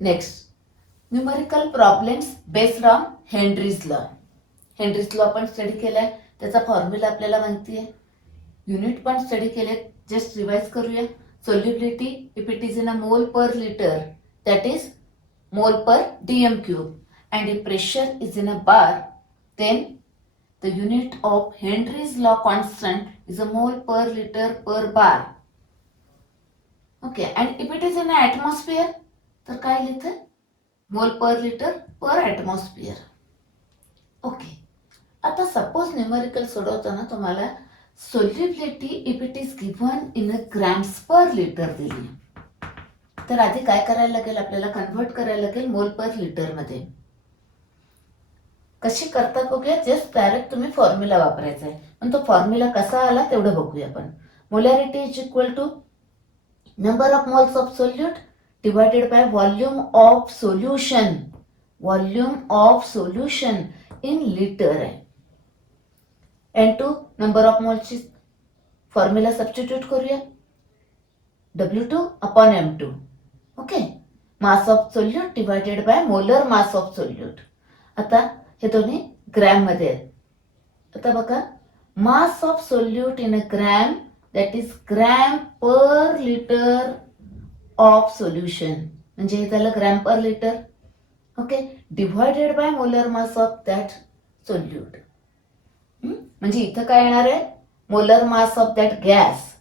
Next, numerical problems based on Henry's law. Henry's law आपण study केलाय, त्याचा formula आपल्याला माहिती आहे. युनिट पण स्टडी केले, जस्ट रिवाइज करूया. Solubility if it is in a mole per litre, that is mole per dm cube, and if pressure is in a bar, then the unit of Henry's law constant is a mole per liter per bar. Okay, and if it is in an atmosphere, तर काय लिहितं? मोल per litre per atmosphere. Okay, आता suppose numerical सोडवताना तुम्हाला solubility if it is given in a grams per litre दिली, तर आधी काय करायला लागेल? आपल्याला कन्व्हर्ट करायला लागेल मोल पर लिटर मध्ये. कशी करतात बघूया. जस्ट डायरेक्ट तुम्ही फॉर्म्युला वापरायचा आहे, पण तो फॉर्म्युला कसा आला तेवढं बघूया आपण. Molarity is equal to number of moles of solute divided by volume of solution. Volume of solution in litre आहे. N2 नंबर ऑफ मोल्सची फॉर्म्युला सबस्टिट्यूट करूया. W2 upon M2. Okay, mass of solute divided by molar mass of solute. आता हे दोन्ही gram मध्ये आहेत. आता बघा, mass of solute in a gram, that is gram per litre of solution, म्हणजे हे झालं gram per litre. Okay, divided by molar mass of that solute. म्हणजे इथं काय येणार आहे? Molar mass of that gas,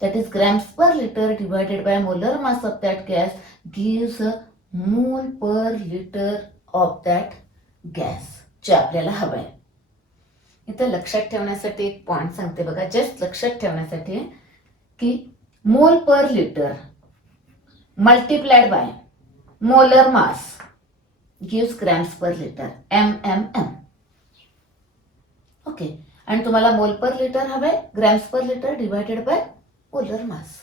that is grams per liter divided by molar mass of that gas gives a mole per liter of that gas, जे आपल्याला हवं आहे. इथं लक्षात ठेवण्यासाठी एक पॉइंट सांगते बघा, जस्ट लक्षात ठेवण्यासाठी, की mole per litre multiplied by molar mass gives grams per litre, MMM. Okay, आणि तुम्हाला मोल पर लिटर हवंय, grams per litre divided by molar mass.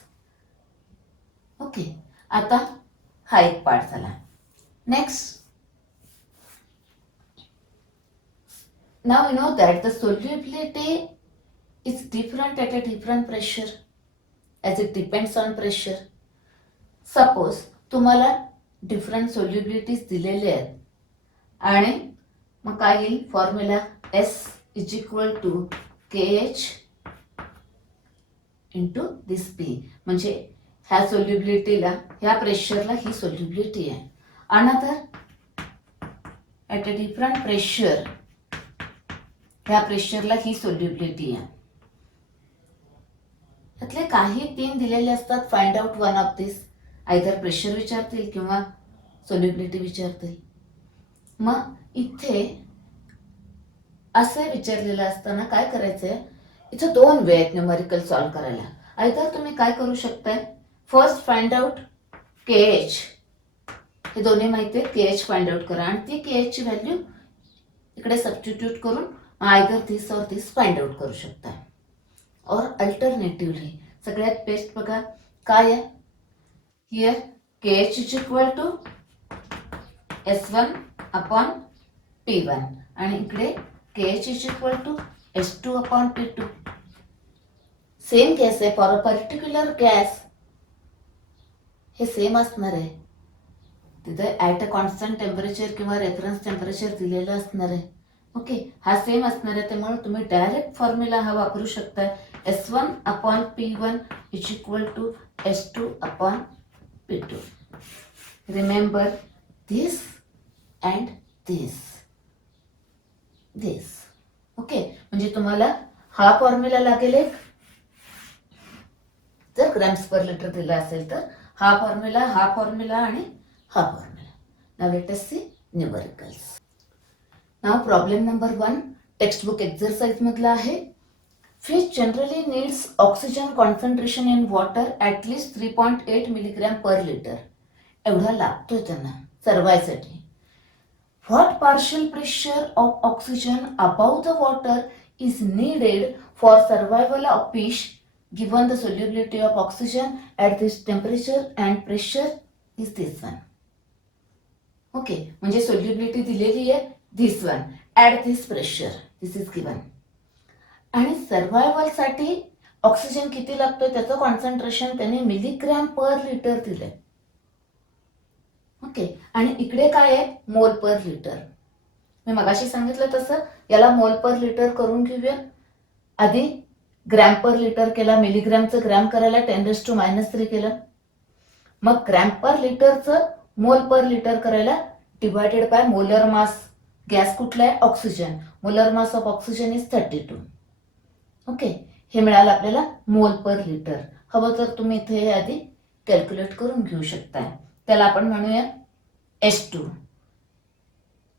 Okay, आता हा एक पार्ट झाला. Next, now you know that the solubility is different at a different pressure as it depends on pressure. Suppose तुम्हाला different solubilities दिलेले आहेत, आणि मग काय येईल? Formula S is equal to KH into this P. म्हणजे ह्या सोल्युबिलिटीला, ह्या प्रेशरला ही सोल्युबिलिटी आहे. Another at a different pressure, ह्या प्रेशरला ही सोल्युबिलिटी आहे. यातले काही 3 दिलेले असतात. Find out one of this. Either pressure विचारतील किंवा सोल्युबिलिटी विचारतील. मग इथे असं विचारलेलं असताना काय करायचंय? इथं 2 वे आहेत न्यूमेरिकल सॉल्व्ह करायला. आयदर तुम्ही काय करू शकताय, फर्स्ट फाइंड आउट KH, हे दोन्ही माहिती आहे, KH फाइंड आउट करा, आणि ती KH ची व्हॅल्यू इकडे सबस्टिट्यूट करून आयदर दिस और दिस फाइंड आउट करू शकताय. और अल्टरनेटिव्हली सगळ्यात बेस्ट बघा काय आहे, here KH is equal to S1 upon P1, आणि इकडे KH is equal to S2 upon P2. Same gas आहे, फॉर अ पर्टिक्युलर गॅस हे सेम असणार आहे. तिथे ॲट अ कॉन्स्टंट टेम्परेचर किंवा रेफरन्स टेम्परेचर दिलेलं असणार आहे. ओके, हा सेम असणार आहे, त्यामुळे तुम्ही डायरेक्ट फॉर्म्युला हा वापरू शकता. S1 upon P1 is equal to S2 upon P2. Remember this and this. This. Okay, म्हणजे तुम्हाला हा फॉर्म्युला लागेल एक, जर ग्रॅम्स पर लिटर दिला असेल तर हा फॉर्म्युला, हा फॉर्म्युला आणि हा formula. Now let us see numericals. Now problem number 1 text book exercise मधला आहे. Fish generally needs oxygen concentration in water at least 3.8 milligram per litre. एवढा लागतोय त्यांना सर्वायसाठी. What partial pressure of oxygen above the water is needed for survival of fish given the solubility of oxygen at this temperature and pressure is this one. Okay, म्हणजे solubility दिलेली आहे this one at this pressure, this is given. आणि survival साठी oxygen किती लागतोय त्याचं concentration त्यांनी milligram per litre दिलंय. ओके. आणि इकडे काय आहे, मोल पर लिटर. मी मगाशी सांगितलं तसं याला मोल पर लिटर करून घेऊया. आधी ग्रॅम पर लिटर केला, मिलीग्रॅमचं ग्रॅम करायला 10⁻³ केलं. मग ग्रॅम पर लिटरचं मोल पर लिटर करायला divided by molar mass. Gas कुठला आहे, oxygen. Molar mass of oxygen is 32. Okay. हे मिळालं आपल्याला मोल पर लिटर. हवं तर तुम्ही इथे हे आधी कॅल्क्युलेट करून घेऊ शकताय. त्याला आपण म्हणूया H2.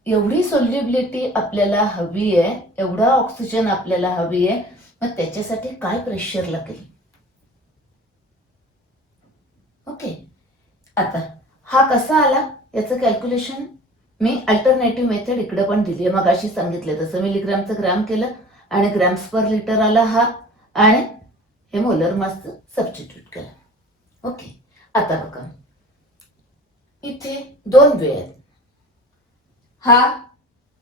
एवढी सोल्युबिलिटी आपल्याला हवी आहे, एवढा ऑक्सिजन आपल्याला हवी आहे. मग त्याच्यासाठी काय प्रेशर लागेल. ओके. आता हा कसा आला याचं कॅल्क्युलेशन मी अल्टरनेटिव्ह मेथड इकडे पण दिली आहे. मगाशी सांगितलं तसं मिलीग्रॅमचं ग्रॅम केलं आणि ग्रॅम्स पर लिटर आला हा, आणि हे मोलर मासचं सबस्टिट्यूट केलं. ओके. आता बघा इथे दोन वे आहेत. हा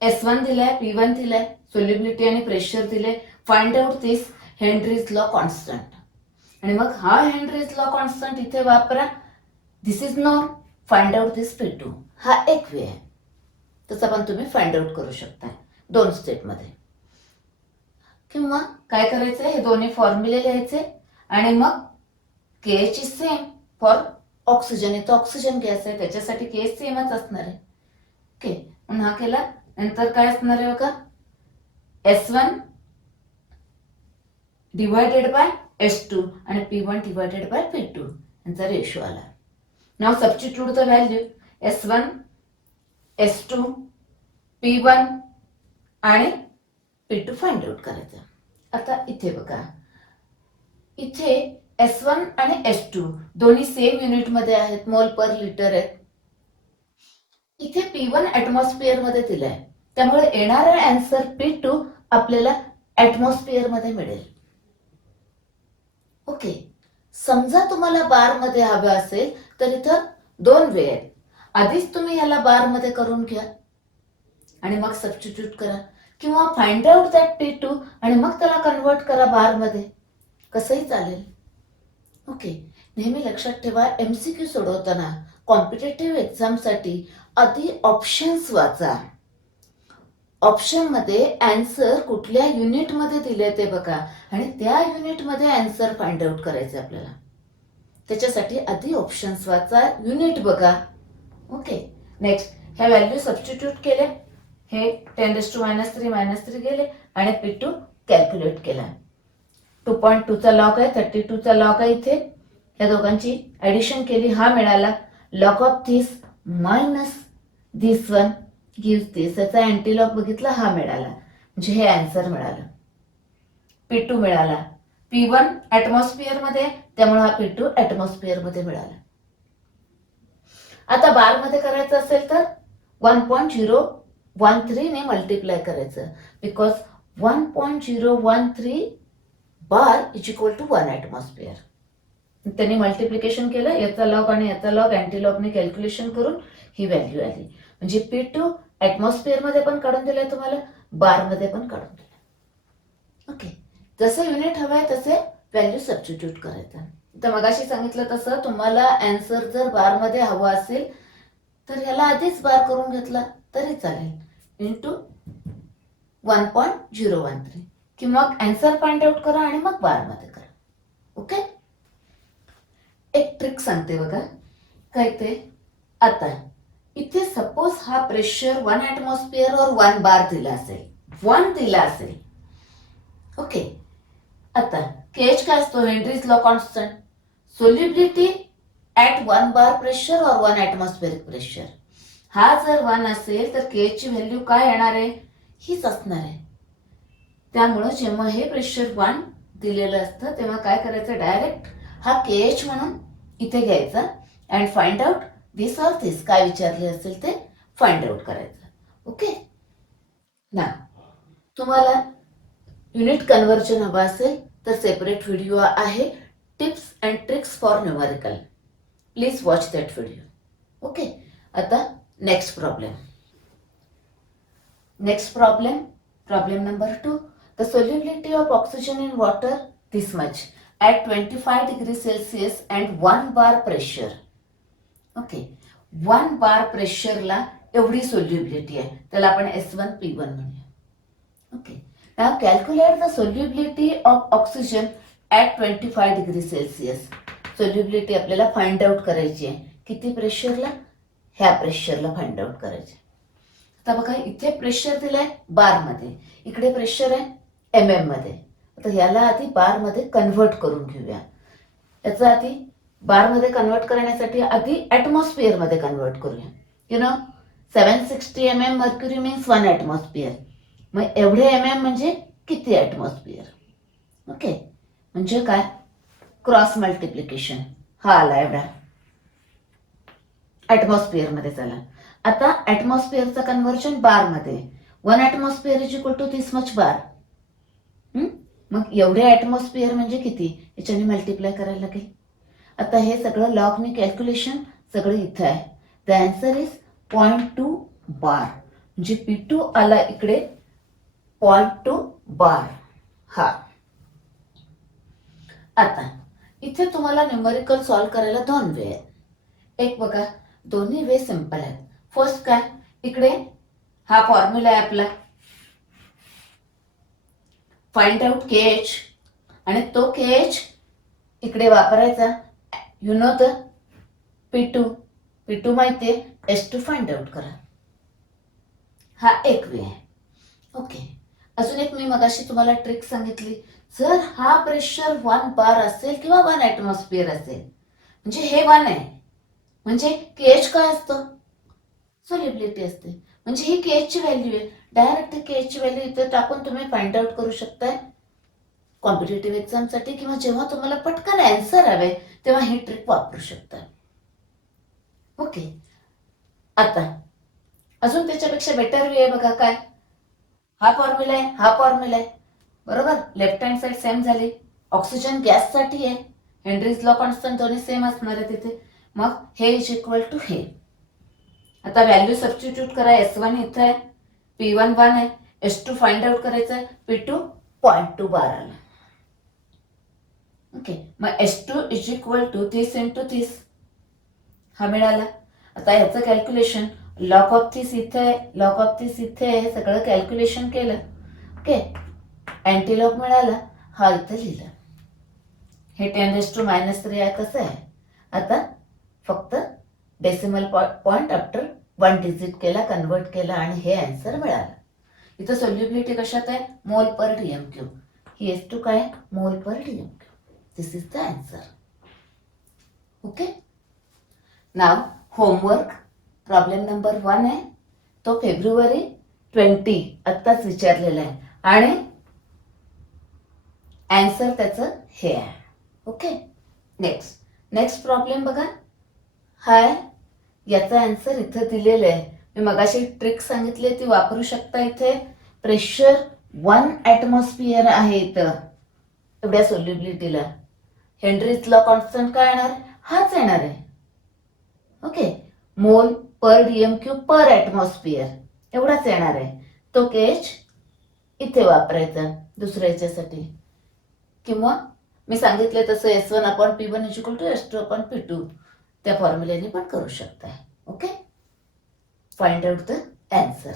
S1 दिलाय, P1 दिलाय, सोल्युबिलिटी आणि प्रेशर दिले. Find out this Henry's law constant. आणि मग हा हेनरीज लॉ कॉन्स्टंट इथे वापरा. This is known. Find out this P2. हा एक वे आहे. तसं पण तुम्ही फाइंड आउट करू शकता 2 स्टेपमध्ये. किंवा काय करायचं, हे दोन्ही फॉर्म्युले लिहायचे आणि मग KH is same for oxygen. इथं ऑक्सिजन गॅस आहे त्याच्यासाठी KH सेमच असणार आहे. ओके. म्हणून हा केला. नंतर काय असणार आहे बघा, S1 डिवायडेड बाय S2 आणि P1 डिवायडेड बाय P2 यांचा रेशो आला. नाव substitute the value S1, S2, P1 आणि P2 फाइंड आउट करायचं. आता इथे बघा, इथे S1 आणि S2 दोन्ही सेम युनिट मध्ये आहेत, मोल पर लिटर आहेत. इथे P1 ऍटमॉस्फिअर मध्ये दिलाय, त्यामुळे येणारा आन्सर P2 आपल्याला ऍटमॉस्फिअर मध्ये मिळेल. ओके. समजा तुम्हाला बार मध्ये हवं असेल तर इथं 2 वे आहेत. आधीच तुम्ही याला बार मध्ये करून घ्या आणि मग सबस्टिट्यूट करा, किंवा फाइंड आउट दॅट P2 आणि मग त्याला कन्वर्ट करा बार मध्ये, कसंही चालेल. ओके. नेहमी लक्षात ठेवा, MCQ सोडवताना कॉम्पिटेटिव्ह एक्झामसाठी आधी ऑप्शन्स वाचा. ऑप्शन मध्ये आन्सर कुठल्या युनिट मध्ये दिले ते बघा आणि त्या युनिट मध्ये आन्सर फाइंड आउट करायचे आपल्याला. त्याच्यासाठी आधी ऑप्शन्स वाचा, युनिट बघा. ओके. नेक्स्ट ह्या व्हॅल्यू सबस्टिट्यूट केले. हे 10⁻³ गेले आणि P2 कॅल्क्युलेट केला. 2.2चा लॉग आहे, 32चा लॉग आहे. इथे या दोघांची ऍडिशन केली, हा मिळाला. Log of this minus this one gives this. याचा अँटीलॉग बघितला, हा मिळाला. म्हणजे हे आन्सर मिळालं. P2 मिळाला. P1 ऍटमॉस्फिअर मध्ये, त्यामुळे हा P2 ऍटमॉस्फिअर मध्ये मिळाला. आता बार मध्ये करायचं असेल तर 1.013 ने मल्टिप्लाय करायचं, because 1.013 bar is equal to 1 atmosphere. त्यांनी मल्टिप्लिकेशन केलं, याचा लॉग आणि याचा लॉग अँटीलॉगने कॅल्क्युलेशन करून ही व्हॅल्यू आली. म्हणजे P2 ऍटमॉस्फिअर मध्ये पण काढून दिलंय तुम्हाला, बार मध्ये पण काढून दिलंय. ओके. जसं युनिट हवंय तसे व्हॅल्यू सबस्टिट्यूट करायचं. तर मगाशी सांगितलं तसं तुम्हाला आन्सर जर बार मध्ये हवं असेल तर ह्याला आधीच बार करून घेतला तरी चालेल, इंटू 1.013, किंवा आन्सर फाइंड आउट करा आणि मग बार मध्ये करा. ओके. एक ट्रिक सांगते बघा, काय ते. आता इथे सपोज हा प्रेशर 1 ऍटमॉस्फिअर और 1 बार दिला असेल, 1 दिला असेल. ओके. आता KH काय असतो, Henrys law constant. Solubility at 1 bar pressure और 1 ऍटमॉस्फेरिक प्रेशर. हा जर 1 असेल तर KH ची व्हॅल्यू काय येणार आहे, हीच असणार आहे. त्यामुळे जेव्हा हे प्रेशर 1 दिलेलं असतं तेव्हा काय करायचं, डायरेक्ट हा KH म्हणून इथे घ्यायचा अँड फाइंड आउट दिस और दिस. काय विचारले असेल ते फाइंड आउट करायचं. ओके ना. तुम्हाला युनिट कन्व्हर्जन हवं असेल तर सेपरेट व्हिडिओ आहे, tips and tricks for numerical. Please watch that video. Okay. आता next problem. Problem number 2. The solubility of oxygen in water this much at 25 degrees Celsius and 1 bar pressure. Okay. 1 बार प्रेशरला एवढी solubility आहे, त्याला आपण S1P1 म्हणूया. Okay, now calculate the solubility of oxygen at 25 degree Celsius. Solubility आपल्याला find out करायची आहे. किती प्रेशरला? ह्या प्रेशरला फाइंड आउट करायचे. आता बघा, इथे प्रेशर दिलंय बारमध्ये, इकडे प्रेशर आहे MM मध्ये. आता ह्याला आधी बारमध्ये कन्व्हर्ट करून घेऊया. याचा आधी बारमध्ये कन्व्हर्ट करण्यासाठी आधी ॲटमॉस्फिअर मध्ये कन्व्हर्ट करूया. 760 mm मर्क्युरी मीन्स 1 ॲटमॉस्फिअर. मग एवढे MM म्हणजे किती ॲटमॉस्फिअर? ओके, म्हणजे काय? Cross multiplication. हा आला एवढा ॲटमॉस्फिअर मध्ये. चला, आता ॲटमॉस्फिअरचं कन्व्हर्जन बारमध्ये. 1 atmosphere is equal to this much bar. मग एवढे ॲटमॉस्फिअर म्हणजे किती? याच्याने मल्टिप्लाय करायला लागेल. आता हे सगळं लॉगने कॅल्क्युलेशन सगळं इथं आहे. द आन्सर इज 0.2 बार. म्हणजे P2 आला इकडे 0.2 बार. हा, आता इथे तुम्हाला न्यूमरिकल सॉल्व करायला 2 वे आहेत. एक बघा, दोन्ही वे सिंपल आहेत. फर्स्ट काय, इकडे हा फॉर्म्युला आहे आपला, फाइंड आउट KH, आणि तो KH इकडे वापरायचा. यु नो द P2 माहितीये, S2 फाइंड आउट करा. हा एक वे आहे. ओके, अजून एक मी मगाशी तुम्हाला ट्रिक सांगितली. जर हा प्रेशर 1 बार असेल किंवा 1 ॲटमॉस्फिअर असेल, म्हणजे हे 1 आहे, म्हणजे KH काय असतं? सोल्युबिलिटी असते. म्हणजे ही KH ची व्हॅल्यू आहे. डायरेक्ट KH ची व्हॅल्यू इथे टाकून तुम्ही फाइंड आउट करू शकताय कॉम्पिटेटिव्ह एक्झामसाठी, किंवा जेव्हा तुम्हाला पटकन आन्सर हवे तेव्हा ही ट्रिक वापरू शकता. ओके, आता अजून त्याच्यापेक्षा बेटर वे आहे बघा. काय? हा फॉर्म्युला आहे, हा फॉर्म्युला आहे, बरोबर. लेफ्ट हँड साईड सेम झाली. ऑक्सिजन गॅससाठी आहे, हेनरीज लॉ कॉन्स्टंट दोन्ही सेम असणार आहे तिथे. मग हे इज इक्वल टू हे. आता व्हॅल्यू सबस्टिट्यूट करा. S1 इथं आहे, P1 1 आहे, S2 फाइंड आउट करायचं आहे, P2 0.2 बार आला. ओके, मग S2 इज इक्वल टू 30 × 30 हा मिळाला. आता ह्याचं कॅल्क्युलेशन, लॉग ऑफ 30 इथे आहे, लॉग ऑफ 30 इथे आहे, सगळं कॅल्क्युलेशन केलं. ओके, अँटीलॉग मिळाला, हा इथं लिहिलं. हे 10⁻³ आहे. कसं आहे? आता फक्त डेसिमल पॉइंट आफ्टर 1 डिजिट केला, कन्वर्ट केला, आणि हे आन्सर मिळालं. इथं सोल्युबिलिटी कशात आहे? मोल पर DM³. ही S2 काय? मोल पर DM³. This is the answer. Okay, now homework problem number 1 आहे, तो February 20 आत्ताच विचारलेला आहे, आणि आन्सर त्याचं हे आहे. ओके, नेक्स्ट प्रॉब्लेम बघा. हाय, याचा आन्सर इथं दिलेलं आहे. मी मगाशी ट्रिक सांगितली, ती वापरू शकता. इथे प्रेशर 1 ॲटमॉस्फिअर आहे इथं एवढ्या सोल्युबिलिटीला. हेनरीज लॉ कॉन्स्टंट काय येणार? हाच येणार आहे. ओके, मोल पर DM³ पर ॲटमॉस्फिअर एवढाच येणार आहे. तो KH इथे वापरायचा दुसऱ्या याच्यासाठी, किंवा मी सांगितले तसं S1/P1 is equal to S2/P2 त्या फॉर्म्युल्याने पण करू शकता. Okay, find out the answer.